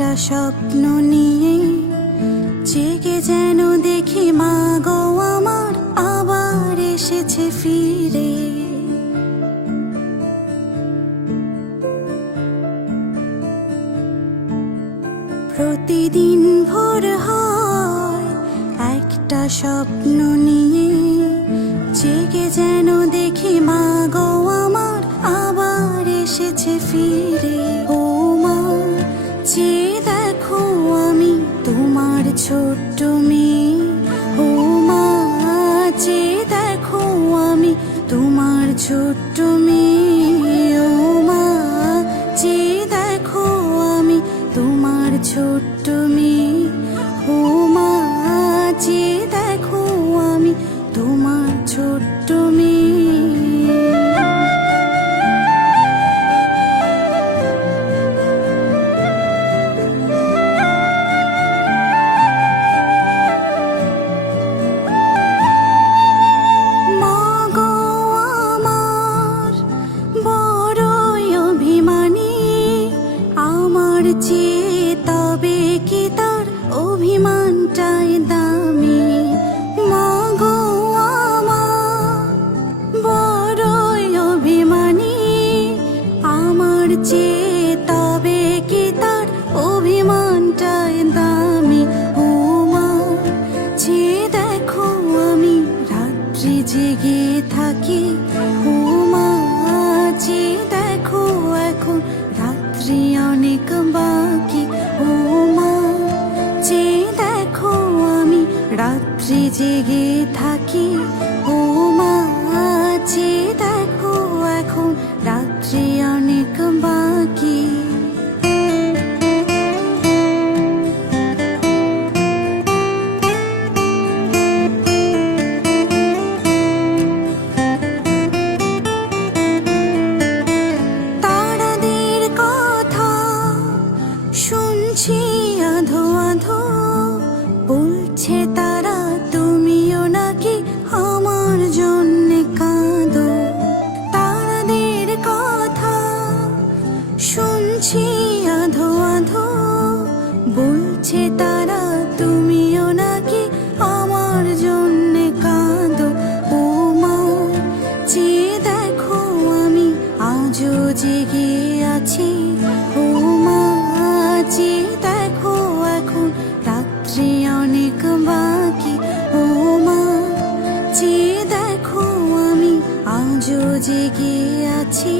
একটা স্বপ্ন নিয়ে জেগে যেন দেখি মা গো আমার আবার এসেছে ফিরে। প্রতিদিন ভোর হয় একটা স্বপ্ন নিয়ে জেগে যেন দেখি মা গো আমার আবার এসেছে ফিরে। ও মা, যে দেখো আমি তোমার ছোট্ট মেয়ে। ও মা, যে দেখো আমি তোমার ছোট্ট মেয়ে। ও মা, যে দেখো আমি তোমার ছোট্ট মেয়ে। ও মা, যে দেখো আমি তোমার ছোট্ট মেয়ে। চেয়ে তবে কি তার অভিমানটাই দামি। মা গো আমার বড়ই অভিমানী, আমার চেয়ে তবে কি তার অভিমানটাই দামি। ও মা, যে দেখো আমি রাত্রি জেগে থাকি। ও মা, যে দেখো এখন রাত্রি অনেক বাকি। ও মা, যে দেখো আমি রাত্রি জেগে থাকি। ও মা, যে দেখো এখন রাত্রি অনেক বাকি। শুনছি আধো আধো বলছে তারা তুমিও নাকি আমার জন্যে কাঁদো। তারাদের কথা শুনছি আধো আধো বলছে তারা তুমিও নাকি আমার জন্যে কাঁদো। ও মা, যে দেখো আমি আজও জেগে আছি। ও মা, যে দেখো এখন রাত্রি অনেক বাকি। ও মা, যে দেখো আমি আজও জেগে আছি।